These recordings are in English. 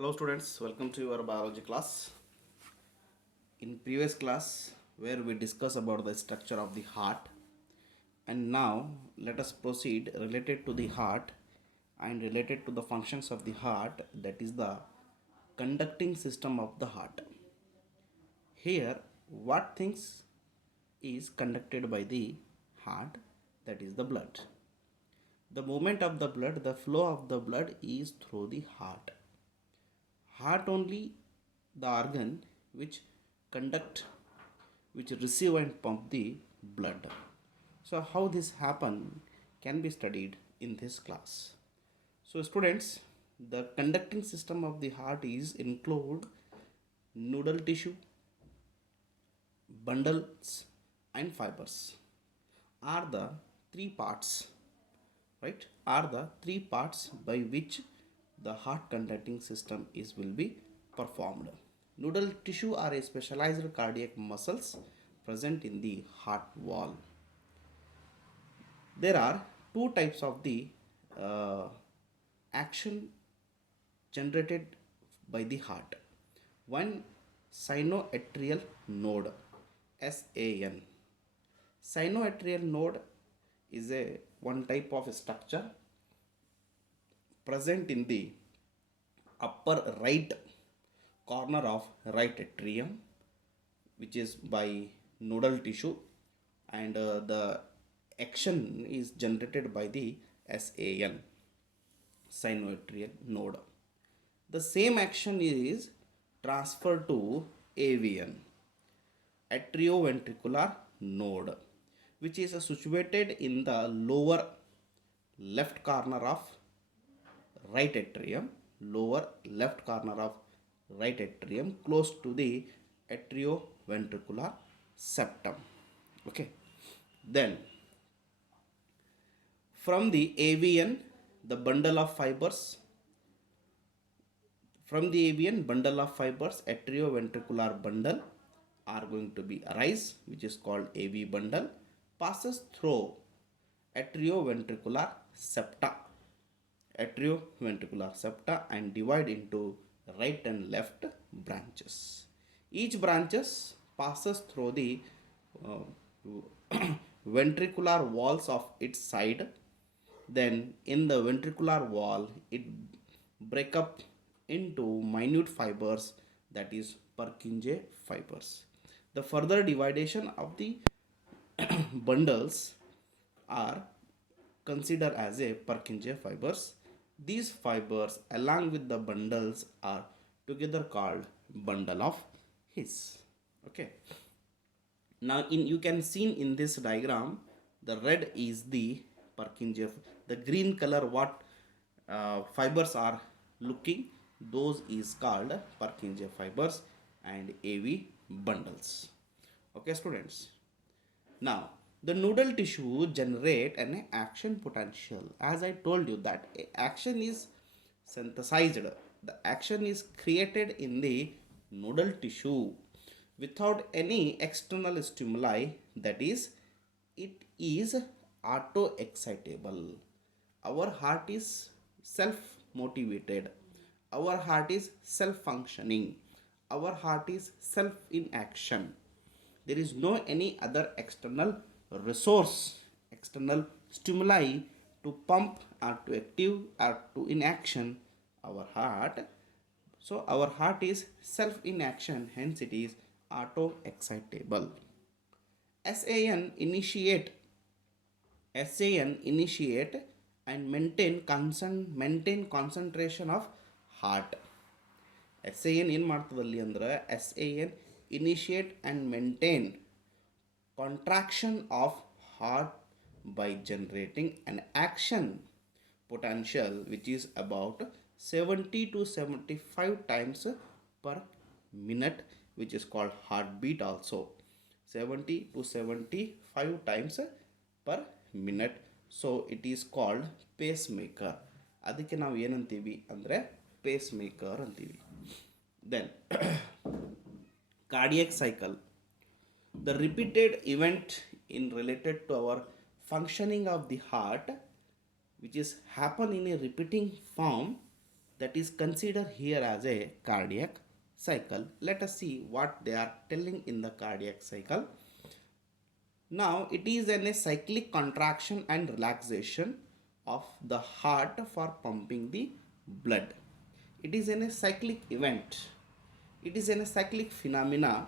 Hello students, welcome to your biology class. In previous class where we discuss about the structure of the heart, and now let us proceed related to the heart and related to the functions of the heart, that is the conducting system of the heart. Here what things is conducted by the heart, that is the blood. The movement of the blood, the flow of the blood is through the heart. Heart only the organ which conduct, which receive and pump the blood. So how this happen can be studied in this class. So students, the conducting system of the heart is include nodal tissue, bundles and fibers are the three parts, right, are the three parts by which the heart conducting system is will be performed. Nodal tissue are a specialized cardiac muscles present in the heart wall. There are two types of the uh, action generated by the heart. One, sinoatrial node, SAN. Sinoatrial node is a one type of structure present in the upper right corner of right atrium, which is by nodal tissue, and the action is generated by the SAN, sinoatrial node. The same action is transferred to AVN, atrioventricular node, which is situated in the lower left corner of right atrium, lower left corner of right atrium, close to the atrioventricular septum. Okay, then from the AVN, the bundle of fibers, from the AVN bundle of fibers, atrioventricular bundle are going to be arise, which is called AV bundle, passes through atrioventricular septa, atrioventricular septa, and divide into right and left branches. Each branches passes through the ventricular walls of its side. Then in the ventricular wall, it break up into minute fibers, that is Purkinje fibers. The further dividation of the bundles are considered as a Purkinje fibers. These fibers along with the bundles are together called bundle of His. Okay. Now you can see in this diagram, the red is the Purkinje, the green color what fibers are looking, those is called Purkinje fibers and AV bundles. Okay students. Now, the nodal tissue generate an action potential. As I told you that action is synthesized, the action is created in the nodal tissue without any external stimuli, that is, it is auto excitable. Our heart is self motivated, our heart is self functioning, our heart is self in action. There is no any other external resource, external stimuli to pump or to active or to in action our heart. So our heart is self in action, hence it is auto excitable. SAN initiate, SAN initiate and maintain concentration of heart. SAN ಏನು ಮಾಡ್ತದಲ್ಲಿ ಅಂದ್ರೆ SAN initiate and maintain contraction of heart by generating an action potential which is about 70 to 75 times per minute, which is called heartbeat also. 70 to 75 times per minute. So it is called pacemaker. ಅದಕ್ಕೆ ನಾವು ಏನಂತೀವಿ ಅಂದರೆ pacemaker ಅಂತೀವಿ. Then cardiac cycle, the repeated event in related to our functioning of the heart, which is happen in a repeating form, that is considered here as a cardiac cycle. Let us see what they are telling in the cardiac cycle. Now it is a cyclic contraction and relaxation of the heart for pumping the blood. It is a cyclic event. It is a cyclic phenomena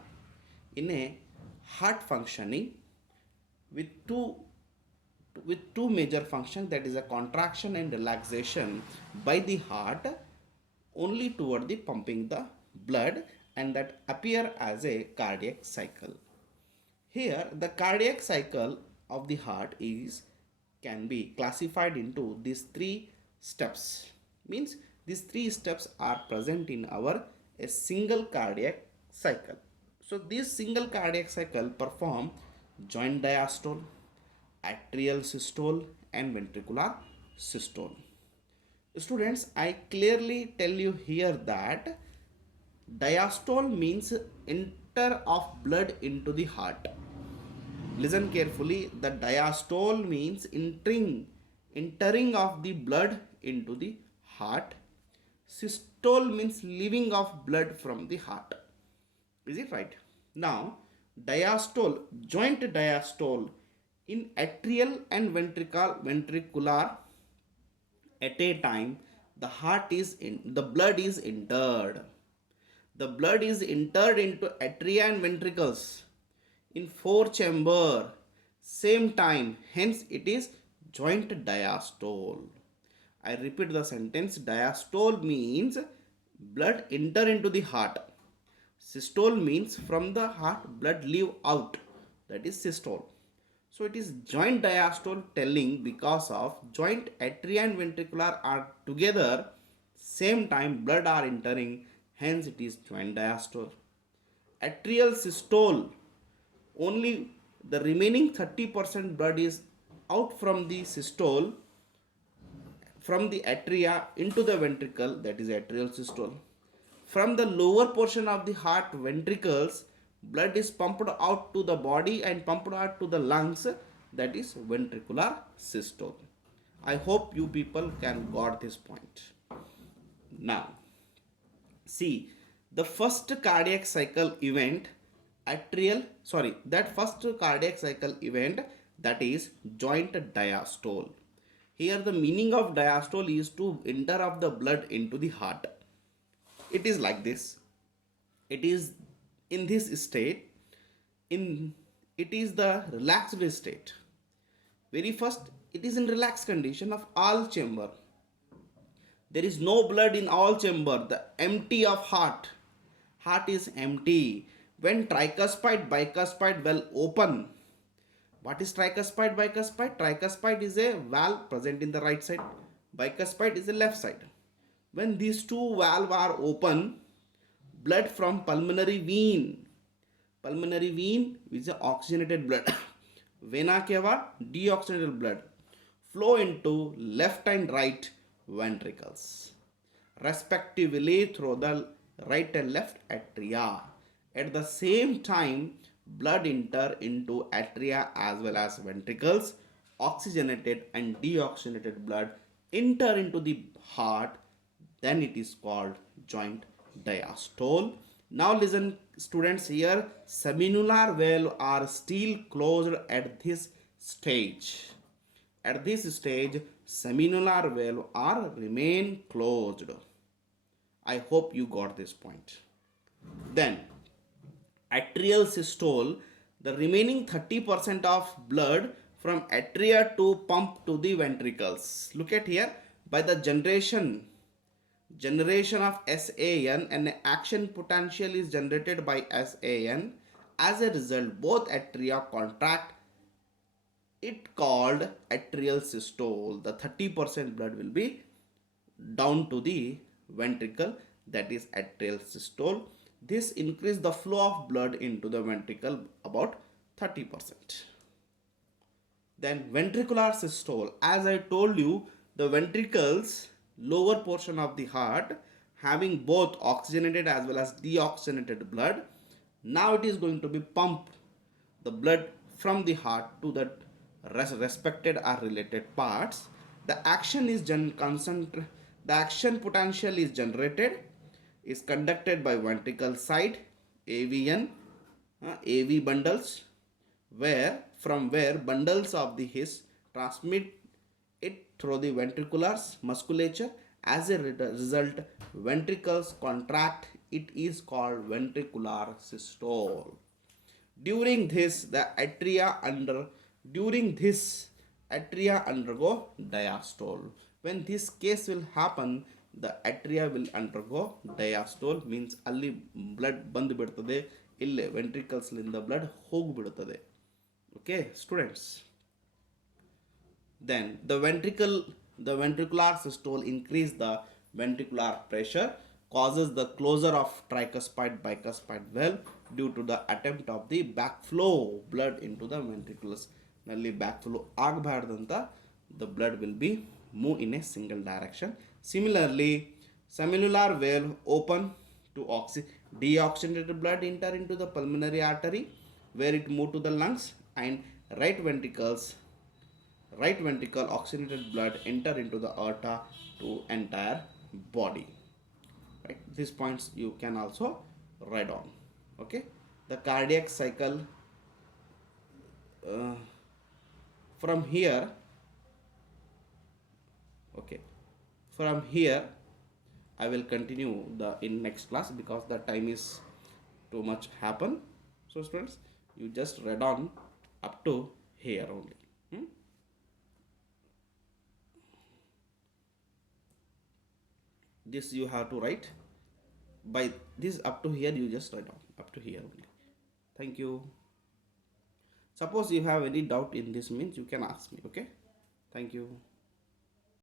in a heart functioning with two major functions, that is a contraction and relaxation by the heart only toward the pumping the blood, and that appear as a cardiac cycle. Here the cardiac cycle of the heart is can be classified into these three steps. Means these three steps are present in our a single cardiac cycle. So this single cardiac cycle perform joint diastole, atrial systole and ventricular systole. Students, I clearly tell you here that diastole means enter of blood into the heart. Listen carefully, the diastole means entering of the blood into the heart. Systole means leaving of blood from the heart. Is it right? Now, diastole, joint diastole in atrial and ventricular at a time, the blood is entered. The blood is entered into atria and ventricles in four chamber same time, hence it is joint diastole. I repeat the sentence, diastole means blood enter into the heart. Systole means from the heart blood leave out, that is systole. So it is joint diastole telling because of joint atria and ventricular are together same time blood are entering, hence it is joint diastole. Atrial systole, only the remaining 30% blood is out from the systole from the atria into the ventricle, that is atrial systole. From the lower portion of the heart ventricles, blood is pumped out to the body and pumped out to the lungs, that is ventricular systole. I hope you people can got this point. Now, see the first cardiac cycle event first cardiac cycle event, that is joint diastole. Here the meaning of diastole is to enter of the blood into the heart. It is like this. It is in this state, it is the relaxed state. Very first, it is in relaxed condition of all chamber. There is no blood in all chamber. The empty of heart. Heart is empty. When tricuspid, bicuspid well open. What is tricuspid, bicuspid? Tricuspid is a valve present in the right side. Bicuspid is the left side. When these two valves are open, blood from pulmonary vein is a oxygenated blood. Vena cava, deoxygenated blood, flow into left and right ventricles, respectively through the right and left atria. At the same time, blood enter into atria as well as ventricles. Oxygenated and deoxygenated blood enter into the heart. Then it is called joint diastole. Now listen students here, seminular valve are still closed at this stage. At this stage, seminular valve are remain closed. I hope you got this point. Then atrial systole, the remaining 30% of blood from atria to pump to the ventricles. Look at here, by the generation of SAN, and action potential is generated by SAN. As a result, both atria contract. It called atrial systole. The 30% blood will be down to the ventricle, that is atrial systole. This increases the flow of blood into the ventricle about 30%. Then ventricular systole. As I told you, the ventricles, lower portion of the heart, having both oxygenated as well as deoxygenated blood. Now it is going to be pump the blood from the heart to the respected or related parts. The The action potential is generated, is conducted by ventricle side AVN, AV bundles, where bundles of the his transmit it through the ventricular musculature. As a result, ventricles contract. It is called ventricular systole. During this, the during this atria undergo diastole. When this case will happen, the atria will undergo diastole, means ಅಲ್ಲಿ blood ಬಂದು ಬಿಡ್ತದೆ, ಇಲ್ಲಿ ventricles ಲಿಂದ blood ಹೋಗ್ಬಿಡುತ್ತದೆ. Okay, students. Then the ventricular systole increase the ventricular pressure, causes the closure of tricuspid bicuspid valve due to the attempt of the backflow blood into the ventriculus. Nalli backflow ಆಗಬಾರ್ದಂತ the blood will be move in a single direction. Similarly, semilunar valve open to deoxygenated blood enter into the pulmonary artery where it move to the lungs, and right ventricle oxygenated blood enter into the aorta to entire body. Right, these points you can also write on. Okay, the cardiac cycle, uh, from here, okay, from here I will continue the in next class because the time is too much happen. So students, you just read on up to here only. This you have to write by this up to here, you just write down up to here only. Thank you. Suppose you have any doubt in this, means you can ask me. Okay, thank you.